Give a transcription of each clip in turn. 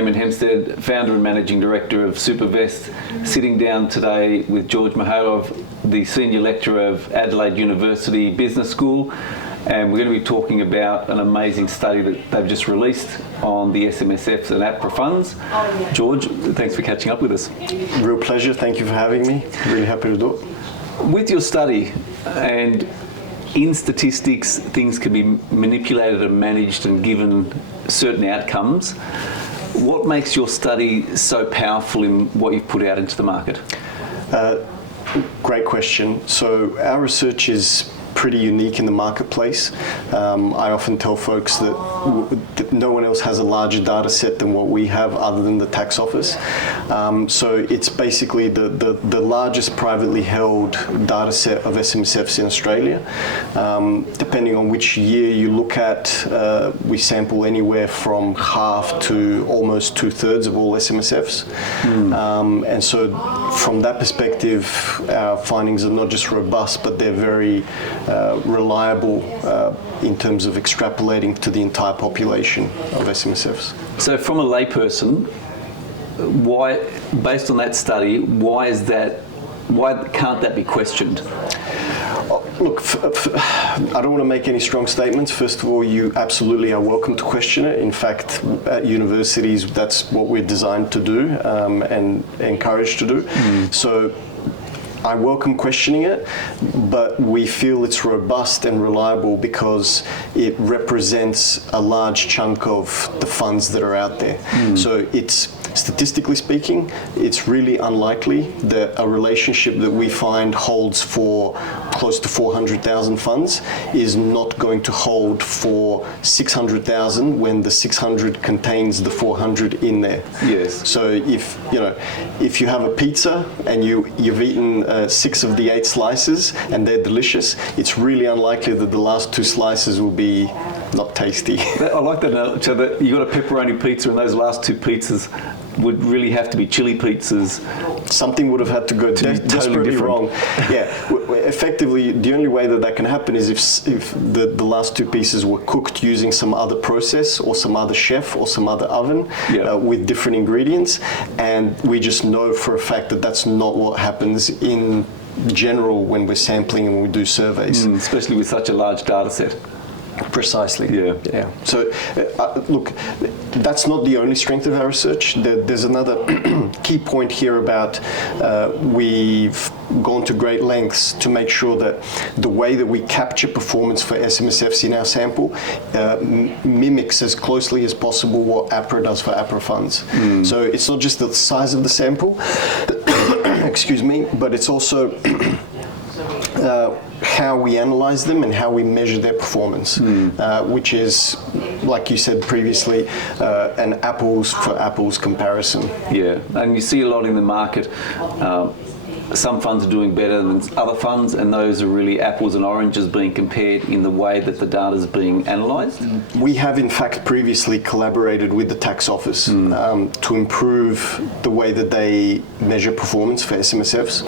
Raymond Hempstead, founder and managing director of Supavest, sitting down today with George Mihaylov, the senior lecturer of Adelaide University Business School, and we're going to be talking about an amazing study that they've just released on the SMSFs and APRA funds. George, thanks for catching up with us. Real pleasure, thank you for having me. Really happy to do it. With your study, and in statistics, things can be manipulated and managed and given certain outcomes. What makes your study so powerful in what you've put out into the market? Great question. So our research is pretty unique in the marketplace. I often tell folks that no one else has a larger data set than what we have other than the tax office. So it's basically the largest privately held data set of SMSFs in Australia. Depending on which year you look at, we sample anywhere from half to almost 2/3 of all SMSFs. And so from that perspective, our findings are not just robust, but they're very reliable in terms of extrapolating to the entire population of SMSFs. So from a layperson, why, based on that study, why can't that be questioned? Look, I don't want to make any strong statements. First of all, you absolutely are welcome to question it. In fact, at universities, that's what we're designed to do and encouraged to do. So I welcome questioning it, but we feel it's robust and reliable because it represents a large chunk of the funds that are out there. So it's, statistically speaking, it's really unlikely that a relationship that we find holds for close to 400,000 funds is not going to hold for 600,000 when the 600 contains the 400 in there. Yes. So if you have a pizza and you've eaten 6 of the 8 slices and they're delicious, it's really unlikely that the last 2 slices will be not tasty. I like that. So that you got a pepperoni pizza, and those last 2 pizzas would really have to be chili pizzas. Something would have had to go desperately wrong. Yeah, effectively, the only way that can happen is if the last 2 pieces were cooked using some other process or some other chef or some other oven with different ingredients, and we just know for a fact that that's not what happens in general when we're sampling and when we do surveys. Especially with such a large data set. Precisely. Yeah. So, look, that's not the only strength of our research. There's another key point here about we've gone to great lengths to make sure that the way that we capture performance for SMSFs in our sample mimics as closely as possible what APRA does for APRA funds. So it's not just the size of the sample, excuse me, but it's also how we analyze them and how we measure their performance, which is, like you said previously, an apples for apples comparison. Yeah, and you see a lot in the market. Some funds are doing better than other funds, and those are really apples and oranges being compared in the way that the data is being analysed. We have in fact previously collaborated with the tax office to improve the way that they measure performance for SMSFs,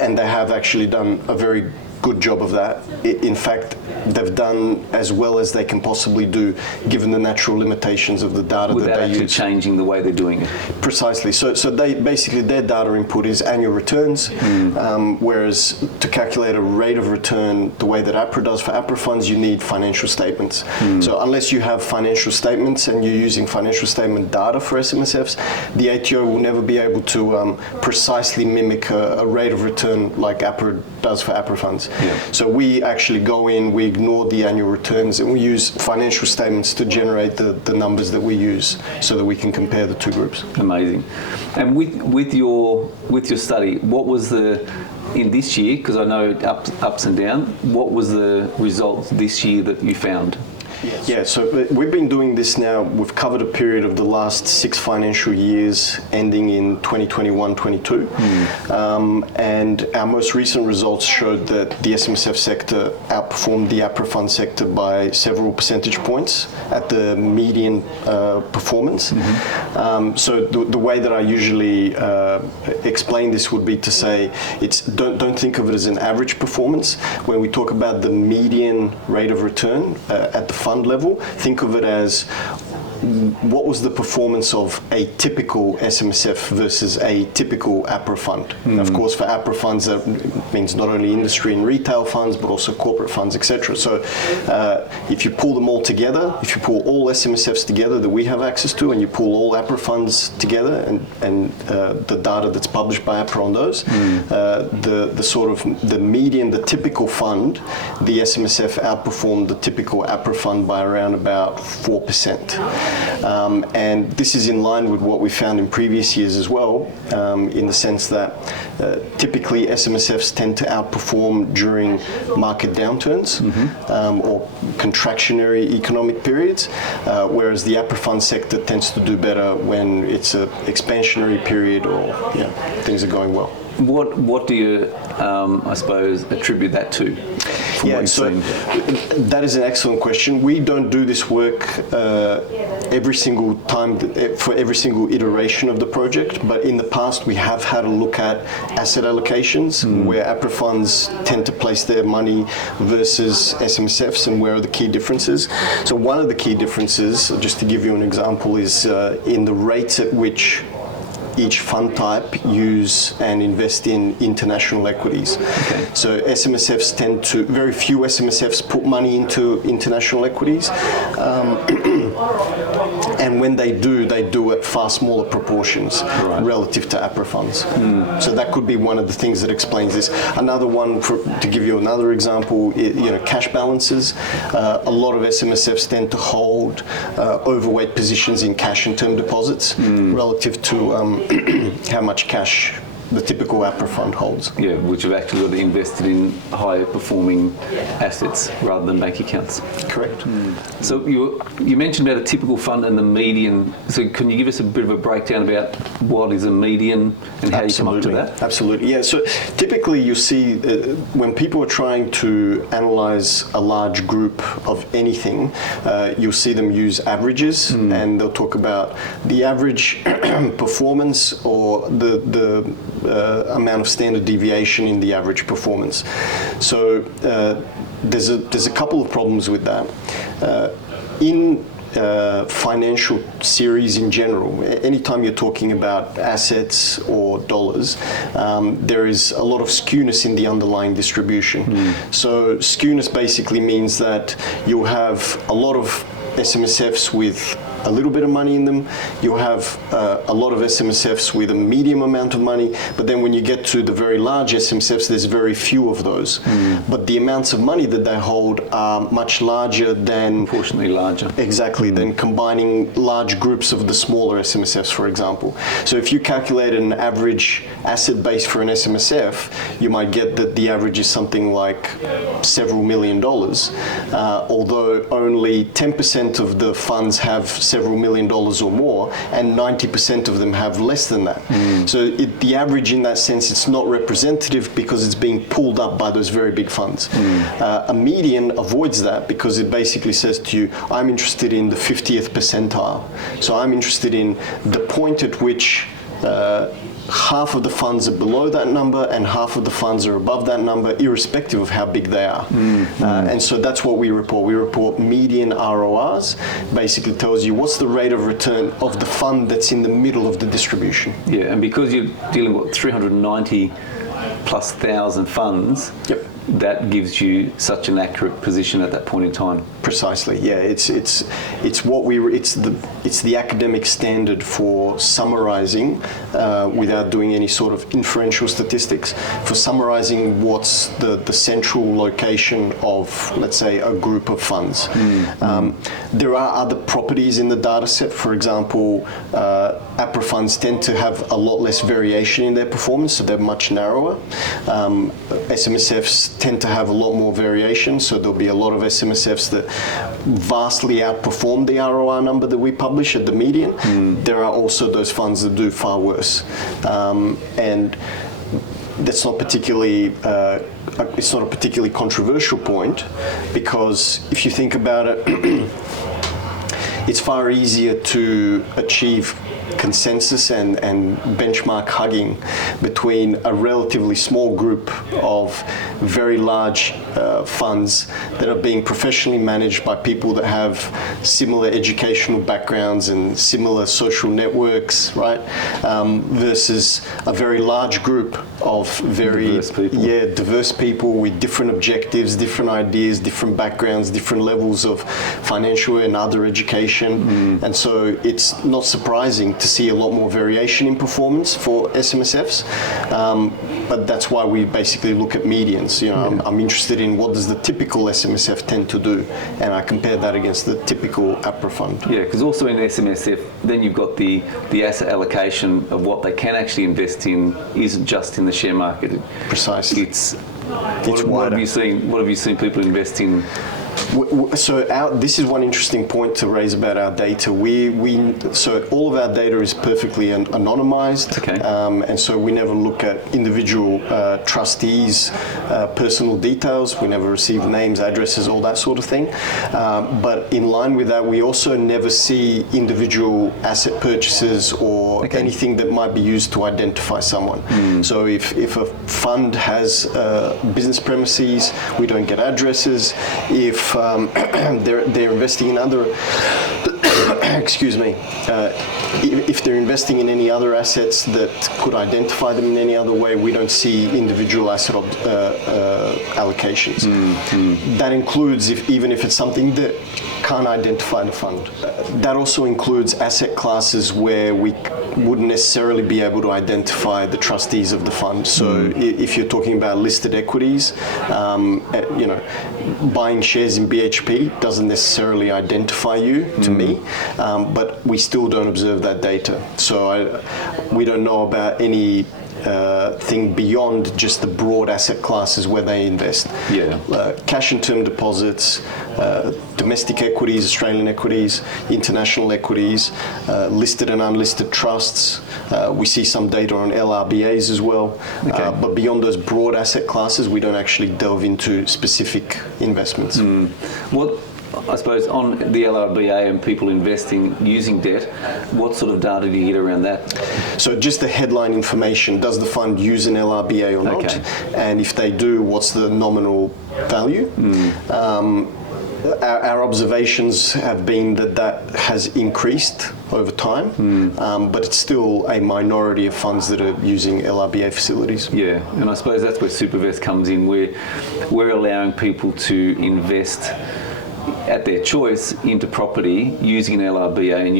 and they have actually done a very good job of that. In fact, they've done as well as they can possibly do, given the natural limitations of the data that they use. Without changing the way they're doing it. Precisely. So they basically, their data input is annual returns, whereas to calculate a rate of return the way that APRA does for APRA funds, you need financial statements. So unless you have financial statements and you're using financial statement data for SMSFs, the ATO will never be able to precisely mimic a rate of return like APRA does for APRA funds. So we actually go in, we ignore the annual returns, and we use financial statements to generate the numbers that we use so that we can compare the 2 groups. Amazing. And with your study, what was in this year, because I know ups and downs, what was the results this year that you found? Yeah, so we've been doing this now. We've covered a period of the last 6 financial years ending in 2021-22. And our most recent results showed that the SMSF sector outperformed the APRA fund sector by several percentage points at the median performance. So the way that I usually explain this would be to say, don't think of it as an average performance. When we talk about the median rate of return at the fund level, think of it as what was the performance of a typical SMSF versus a typical APRA fund. Of course, for APRA funds, that means not only industry and retail funds, but also corporate funds, etc. So if you pull them all together, if you pull all SMSFs together that we have access to, and you pull all APRA funds together, and the data that's published by APRA on those, the sort of the median, the typical fund, the SMSF outperformed the typical APRA fund by around about 4%. And this is in line with what we found in previous years as well, in the sense that typically SMSFs tend to outperform during market downturns or contractionary economic periods, whereas the APRA fund sector tends to do better when it's an expansionary period or things are going well. What do you, I suppose, attribute that to? Yeah, so that is an excellent question. We don't do this work every single time for every single iteration of the project, but in the past we have had a look at asset allocations where APRA funds tend to place their money versus SMSFs, and where are the key differences. So one of the key differences, just to give you an example, is in the rates at which each fund type use and invest in international equities. Okay. So SMSFs tend to, very few SMSFs put money into international equities. And when they do at far smaller proportions relative to APRA funds. So that could be one of the things that explains this. Another one, to give you another example, cash balances. A lot of SMSFs tend to hold overweight positions in cash and term deposits relative to how much cash the typical APRA fund holds. Yeah, which have actually got invested in higher performing assets rather than bank accounts. Correct. So you mentioned about a typical fund and the median. So can you give us a bit of a breakdown about what is a median and how you come up to that? Absolutely. Yeah. So typically you see when people are trying to analyze a large group of anything, you'll see them use averages, and they'll talk about the average performance or the amount of standard deviation in the average performance. So there's a couple of problems with that. In financial series in general, anytime you're talking about assets or dollars, there is a lot of skewness in the underlying distribution. So skewness basically means that you'll have a lot of SMSFs with a little bit of money in them. You have a lot of SMSFs with a medium amount of money, but then when you get to the very large SMSFs, there's very few of those. But the amounts of money that they hold are much larger than... Proportionally larger. Exactly, than combining large groups of the smaller SMSFs, for example. So if you calculate an average asset base for an SMSF, you might get that the average is something like several $1 million, although only 10% of the funds have several $1 million or more, and 90% of them have less than that. So the average in that sense, it's not representative because it's being pulled up by those very big funds. A median avoids that because it basically says to you, I'm interested in the 50th percentile. So I'm interested in the point at which half of the funds are below that number and half of the funds are above that number, irrespective of how big they are. And so that's what we report. We report median RORs. Basically tells you what's the rate of return of the fund that's in the middle of the distribution. Yeah, and because you're dealing with 390 plus thousand funds, that gives you such an accurate position at that point in time. Precisely, yeah. It's the academic standard for summarizing without doing any sort of inferential statistics, for summarizing what's the central location of, let's say, a group of funds. There are other properties in the data set. For example, APRA funds tend to have a lot less variation in their performance, so they're much narrower. SMSFs tend to have a lot more variation, so there'll be a lot of SMSFs that vastly outperform the ROR number that we publish at the median. There are also those funds that do far worse, and that's not particularly it's not a particularly controversial point, because if you think about it, it's far easier to achieve consensus and benchmark hugging between a relatively small group of very large funds that are being professionally managed by people that have similar educational backgrounds and similar social networks, right? Versus a very large group of very diverse people with different objectives, different ideas, different backgrounds, different levels of financial and other education. And so it's not surprising to see a lot more variation in performance for SMSFs. But that's why we basically look at medians. You know, I'm interested in what does the typical SMSF tend to do, and I compare that against the typical APRA fund. Yeah, because also in SMSF, then you've got the asset allocation of what they can actually invest in isn't just in the share market. Precisely. What have you seen? What have you seen people invest in? So this is one interesting point to raise about our data. So all of our data is perfectly anonymized, and so we never look at individual trustees' personal details. We never receive names, addresses, all that sort of thing. But in line with that, we also never see individual asset purchases or anything that might be used to identify someone. So if a fund has business premises, we don't get addresses. If they're investing in other, excuse me, if they're investing in any other assets that could identify them in any other way, we don't see individual asset allocations. That includes even if it's something that can't identify the fund. That also includes asset classes where we wouldn't necessarily be able to identify the trustees of the fund. So if you're talking about listed equities, you know, buying shares in BHP doesn't necessarily identify you to me, but we still don't observe that data. So we don't know about any thing beyond just the broad asset classes where they invest. Cash and term deposits, domestic equities, Australian equities, international equities, listed and unlisted trusts. We see some data on LRBAs as well. But beyond those broad asset classes, we don't actually delve into specific investments. I suppose on the LRBA and people investing using debt, what sort of data do you get around that? So just the headline information, does the fund use an LRBA or not? And if they do, what's the nominal value? Our observations have been that has increased over time, but it's still a minority of funds that are using LRBA facilities. Yeah, and I suppose that's where Supavest comes in. We're allowing people to invest at their choice into property using an LRBA and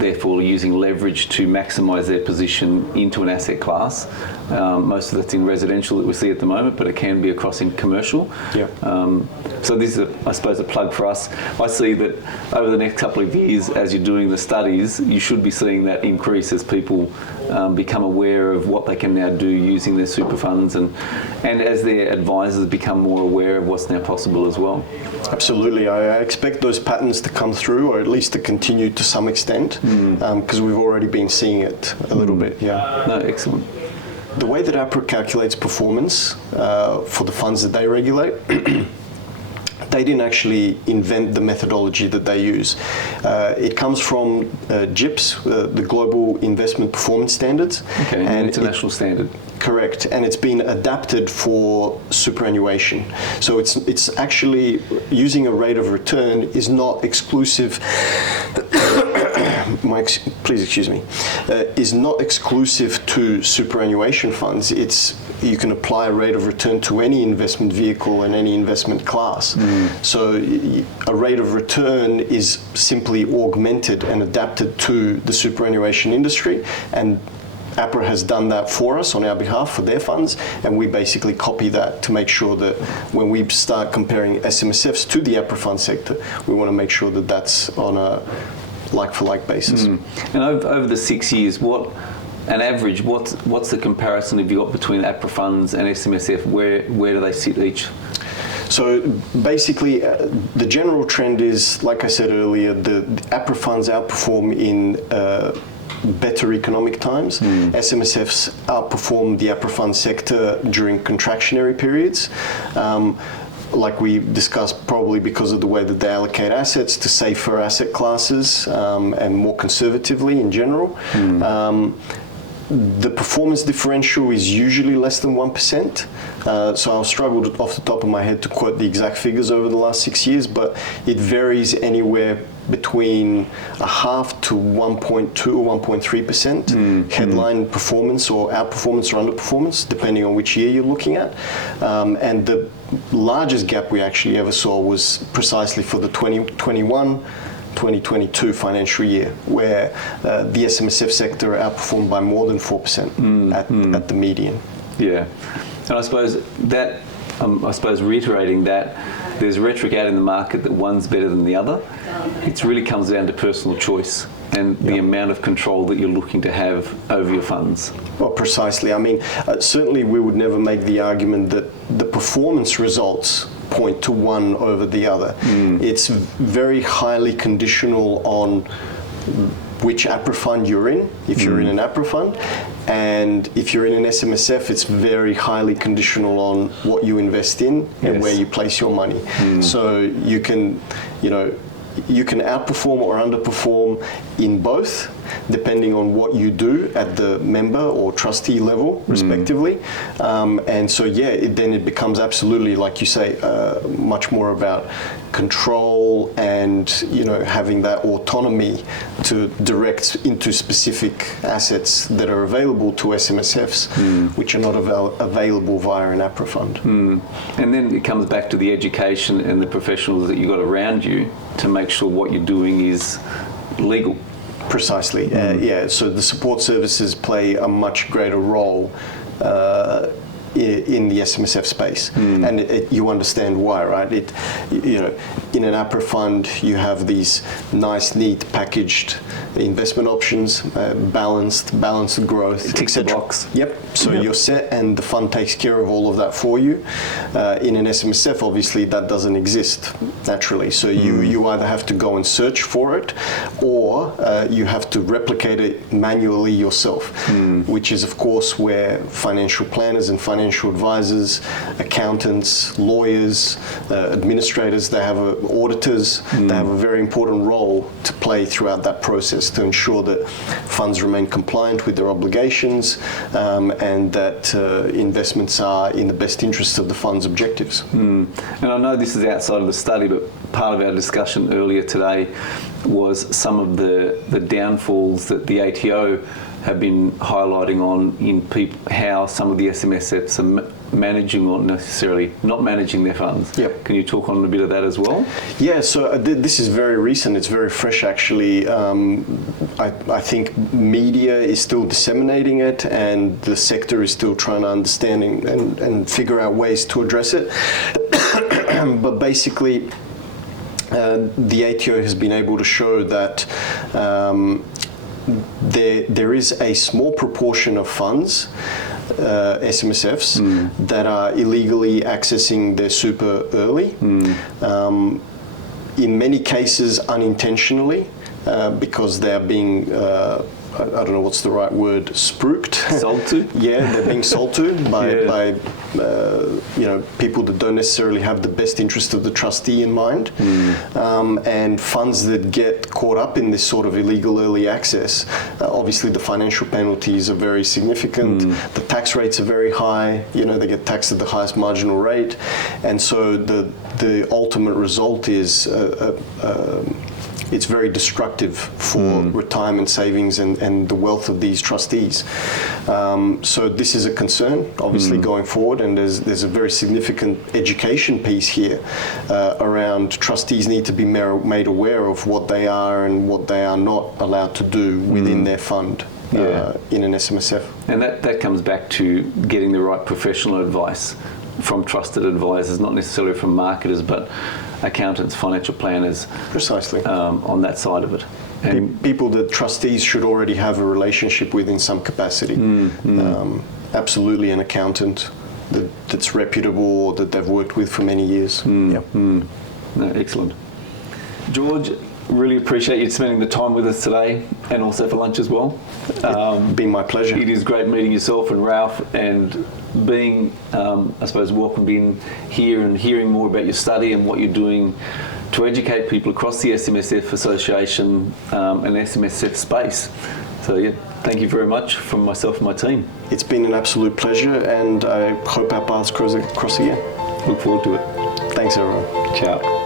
therefore using leverage to maximise their position into an asset class. Most of that's in residential that we see at the moment, but it can be across in commercial. So this is, I suppose, a plug for us. I see that over the next couple of years, as you're doing the studies, you should be seeing that increase as people become aware of what they can now do using their super funds, and as their advisors become more aware of what's now possible as well. Absolutely. I expect those patterns to come through, or at least to continue to some extent, because we've already been seeing it a little bit. No, excellent. The way that APRA calculates performance for the funds that they regulate, they didn't actually invent the methodology that they use. It comes from GIPS, the Global Investment Performance Standards. An international standard. Correct, and it's been adapted for superannuation. So it's actually using a rate of return is not exclusive. Please excuse me. Is not exclusive to superannuation funds. You can apply a rate of return to any investment vehicle and any investment class. So a rate of return is simply augmented and adapted to the superannuation industry, and APRA has done that for us on our behalf for their funds, and we basically copy that to make sure that when we start comparing SMSFs to the APRA fund sector, we want to make sure that that's on a like-for-like basis. And over the 6 years, what's the comparison have you got between APRA funds and SMSF? Where do they sit each? So basically, the general trend is, like I said earlier, the APRA funds outperform in better economic times. SMSFs outperform the APRA fund sector during contractionary periods. like we discussed, probably because of the way that they allocate assets to safer asset classes and more conservatively in general. The performance differential is usually less than 1%. So I'll struggle off the top of my head to quote the exact figures over the last 6 years, but it varies anywhere between a half to 1.2 or 1.3% headline performance or outperformance or underperformance, depending on which year you're looking at. And the largest gap we actually ever saw was precisely for the 2022 financial year, where the SMSF sector outperformed by more than 4% at the median. Yeah, and I suppose reiterating that, there's rhetoric out in the market that one's better than the other. It really comes down to personal choice and the amount of control that you're looking to have over your funds. Well, precisely. I mean, certainly we would never make the argument that the performance results point to one over the other. It's very highly conditional on which APRA fund you're in, if you're in an APRA fund, and if you're in an SMSF, it's very highly conditional on what you invest in and where you place your money. So you can outperform or underperform in both, depending on what you do at the member or trustee level, respectively. And so, then it becomes absolutely, like you say, much more about control and, having that autonomy to direct into specific assets that are available to SMSFs, which are not available via an APRA fund. And then it comes back to the education and the professionals that you've got around you to make sure what you're doing is legal. Precisely, so the support services play a much greater role in the SMSF space, and you understand why, right? In an APRA fund, you have these nice, neat, packaged investment options, balanced growth, it ticks the box. Yep. So you're set, and the fund takes care of all of that for you. In an SMSF, obviously, that doesn't exist naturally. So you either have to go and search for it, or you have to replicate it manually yourself, which is, of course, where financial planners and financial advisors, accountants, lawyers, administrators, auditors, they have a very important role to play throughout that process to ensure that funds remain compliant with their obligations and that investments are in the best interest of the fund's objectives. And I know this is outside of the study, but part of our discussion earlier today was some of the downfalls that the ATO have been highlighting on in how some of the SMSFs are managing or necessarily not managing their funds. Yep. Can you talk on a bit of that as well? Yeah, so this is very recent. It's very fresh, actually. I think media is still disseminating it, and the sector is still trying to understand and figure out ways to address it. But basically, the ATO has been able to show that there is a small proportion of funds, SMSFs, that are illegally accessing their super early, in many cases unintentionally, because they're being I don't know what's the right word, spruiked. Sold to? Yeah, they're being sold to by people that don't necessarily have the best interest of the trustee in mind. And funds that get caught up in this sort of illegal early access, obviously the financial penalties are very significant. The tax rates are very high. They get taxed at the highest marginal rate. And so the ultimate result is it's very destructive for retirement savings and the wealth of these trustees. So this is a concern, obviously, going forward, and there's a very significant education piece here around trustees need to be made aware of what they are and what they are not allowed to do within their fund in an SMSF. And that comes back to getting the right professional advice from trusted advisors, not necessarily from marketers, but accountants, financial planners. Precisely. On that side of it. And people that trustees should already have a relationship with in some capacity. Absolutely an accountant that's reputable or that they've worked with for many years. No, excellent. George, really appreciate you spending the time with us today and also for lunch as well. It's been my pleasure. It is great meeting yourself and Ralph and being, I suppose, welcomed in here and hearing more about your study and what you're doing to educate people across the SMSF Association and SMSF space. So yeah, thank you very much from myself and my team. It's been an absolute pleasure, and I hope our paths cross again. Look forward to it. Thanks, everyone. Ciao.